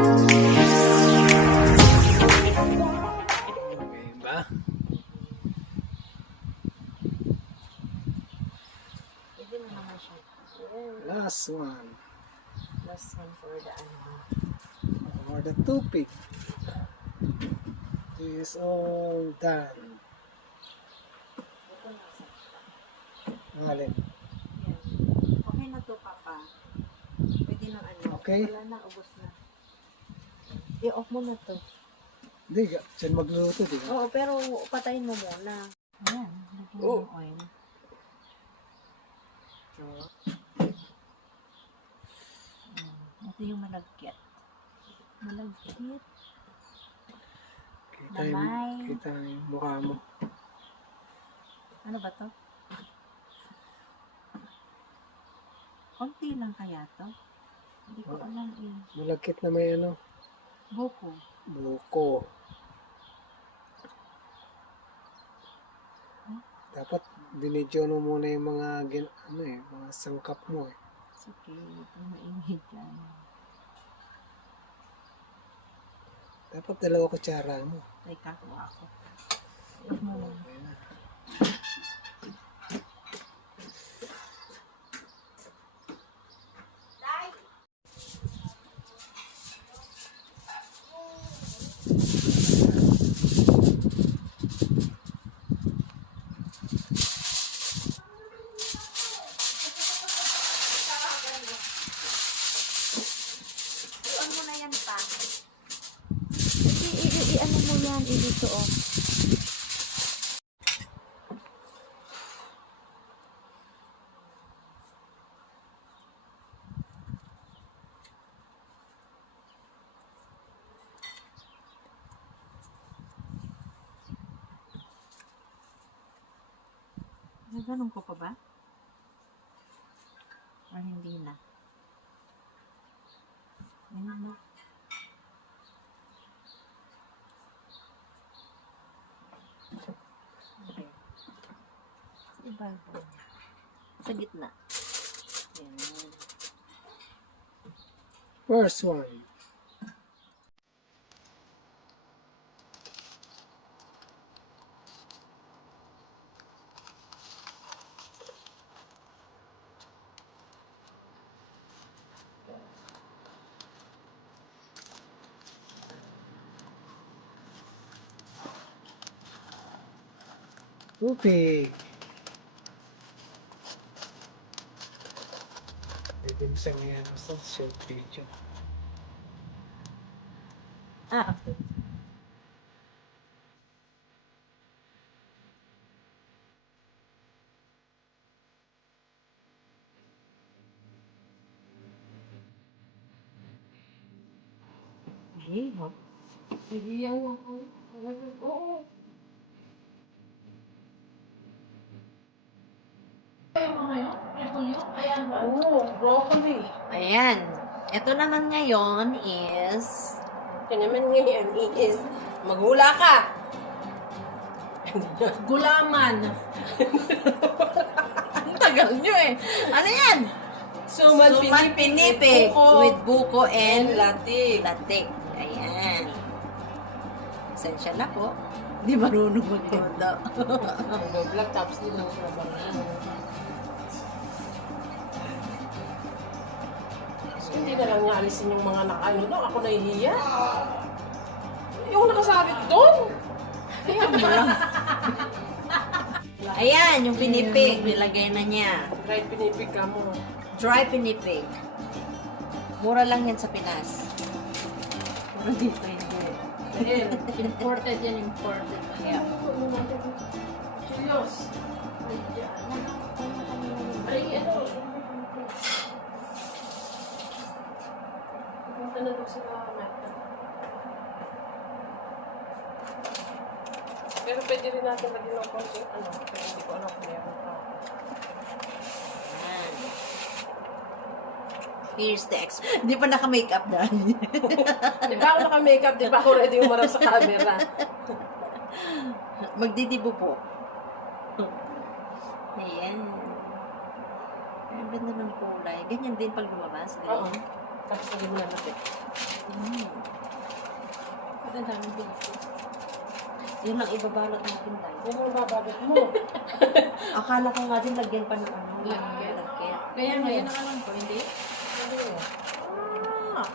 ba? Pwede mo naman siya. Last one. Last one for the For the toothpick. Is all done. Ang alin? Yan. Okay na to, Papa. Pwede nang ano. Okay. Wala na, ubos na. I-off mo na to. Hindi, dyan magluluto, di ba? Oo, pero patayin mo muna. Ayan, lagyan mo ng oil. So, ito yung malagkit. Malagkit. Kita yung mukha mo. Ano ba to? Konti lang kaya to? Hindi ko alam eh. Malagkit na may ano, Buko. buko. Dapat dinidyo mo muna yung mga mga sangkap mo eh. It's okay. Ito mainit yan. Dapat 2 kutsara mo. Ay, kakuha ako. Ito mo lang. Ayan na. I-on mo na yan pa. I-ano mo yan. I-dito oh. Ganun ko pa ba? Or hindi na? Ayun na. Okay. Iba ba? Sa gitna. Ayan. First one. Tubig. Pwede mo sa ngayon sa short video. Ah, okay. Hey, hop. Sige yan ako. Oo. Oh, broccoli. Ayan. Ito naman ngayon is... Ito naman ngayon is maghula ka. Gulaman. Ang tagal nyo eh. Ano yan? Suman Pinipig with buko and latik. latik. Ayan. Essential ako. Hindi marunong magluto. Nag-vlog tapos di lang trabaho. Hindi na lang niya alisin yung mga nakaano doon. Ako nahihiya. Yung nakasabit doon. Ayan mo lang. Ayan, yung pinipig. Nilagay na niya. Right, pinipig ka mo. Dry pinipig. Mura lang yan sa Pinas. Mura dito hindi. Ayan, imported yan, imported. Yeah. Serious. Ay, ano? Punta na doon sa mata. Pero pwede rin natin lagyan ng konting ano, pero hindi ko alam kung meron pa. Ayan. Here's the expert. Hindi pa naka-makeup dahil. Di ba ako naka-makeup? Di ba ako ready umarap sa camera? Magdidibo po. Ayan. Ang ganda ng kulay. Ganyan din pag lumabas. Oo. Tapos lagyan mo na natin. Mm. ang daming pinto. Yun lang ibabalot natin lang. Yan ang bababit mo. Akala ko nga din lagyan pa ng ano. Lagyan. Lagyan. Kaya ngayon ang alam ko, hindi? Ah,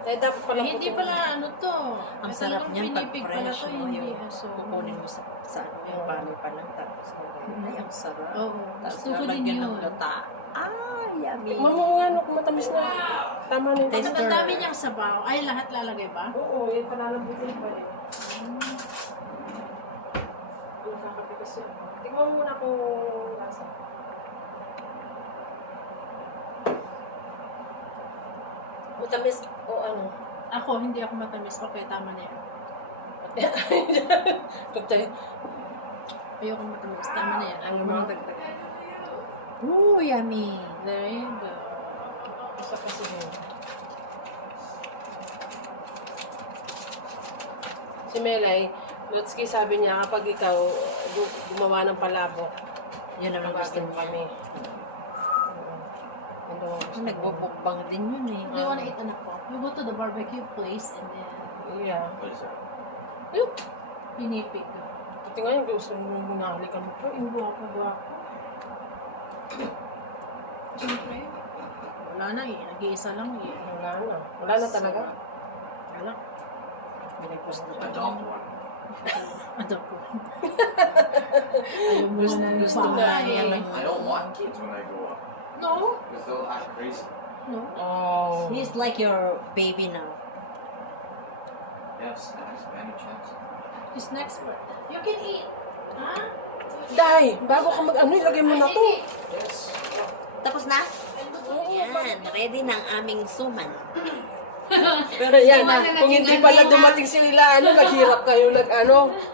Dahil dapat pala hindi pala ano to. Ang Ay, sarap talagang niyan pag pinipig pala fresh to, mo hindi yung aso. kukunin mo sa ano, yung palo pa lang tapos ay ang sarap. Oo. Tapos Gusto ko din lalagyan yun. ng gata. Ah, yummy. Tikman mo nga, no, kung matamis na. Tama na yung Taste. Ang dami niyang sabaw. Ay, lahat lalagay ba? Oo, yung palalambutin pa eh. Nakakape kasi ako. Tingnan mo muna kung lasa. Matamis o ano? Ako, hindi ako matamis. Okay, tama na yan. Pagtay. Ayoko matamis. Tama na yan. Ayaw mo? dagdagan. Ooh, yummy. There you go. Isa kasi yun. Si Melay, Lutski sabi niya kapag ikaw gumawa ng palabok, Yun naman gusto tawagin mo mo. kami. Ano ang gusto mo? Nagbubukbang din yun eh. Do you want to eat anak ko? We go to the barbecue place and then Yeah. What is that? Ayun. pinipig. Ito nga yung gusto mo nahalikan mo. Pero yung guwapo. Siyempre, wala na eh. Nag-iisa lang eh. Wala na. Wala na talaga. Wala. Binipos na Adopt one. Adopt ko. Ayaw mo na ng gusto nga bahay. eh. I don't want kids when I grow up. No. Because they'll act crazy. No. Oh. He's like your baby now. Yeah, snacks, any chance. This next part. You can eat. Ha? Dai, bago ka mag-ano, ilagay mo na to. Yes. Tapos na? Yan, ready na ang aming suman. Pero yan, kung hindi pala dumating sila, naghirap kayo,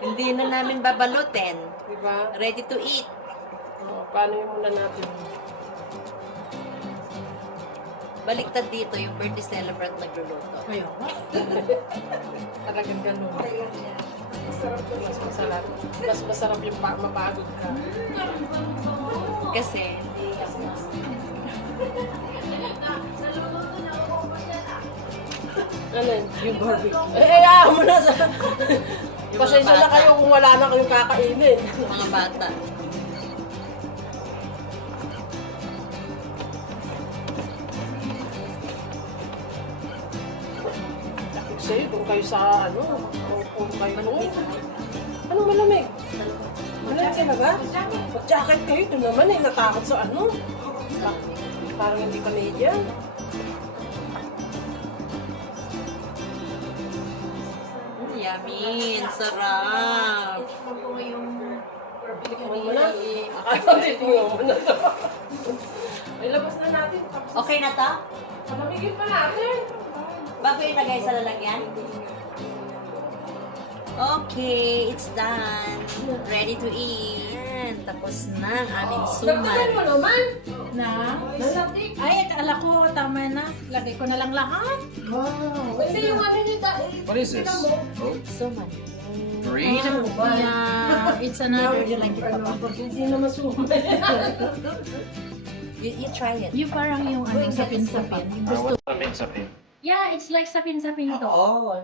Hindi na namin babalutin. Diba? Ready to eat. Oh, paano yung muna natin? Baliktad dito, yung birthday celebrant nagluluto. Ayaw ba? Talagang ganun. Mas masarap. Mas masarap yung mapagod ka. Kasi, Ano yun? Yung barbecue. Ayaw mo na sa... Pasensya na bata. kayo kung wala na kayong kakainin. mga bata. Sa'yo, kung kayo sa kung kayo doon. Anong malamig? Malamig talaga? Mag-jacket kayo, ito naman natakot sa Parang hindi Canadian. Yummy, sarap. Tikman ko yung Tikman mo na. Akala titingnan mo na to. Ay, labas na natin. Tapos Okay na to? palamigin pa natin. Bago ilagay sa lalagyan? Okay, it's done. Ready to eat. Yan, tapos na ang aming Dagdagan mo suman. naman. na. Nalatik. Ay, akala ko tama na. Lagay ko na lang lahat. Kasi yung ni What is this? Oh, Suman. green? Yeah, it's another. You like it, Papa? Hindi naman sumay. You try it. Yung parang yung ano, sapin-sapin. I want to make something. Yeah, it's like sapin-sapin ito. Oh,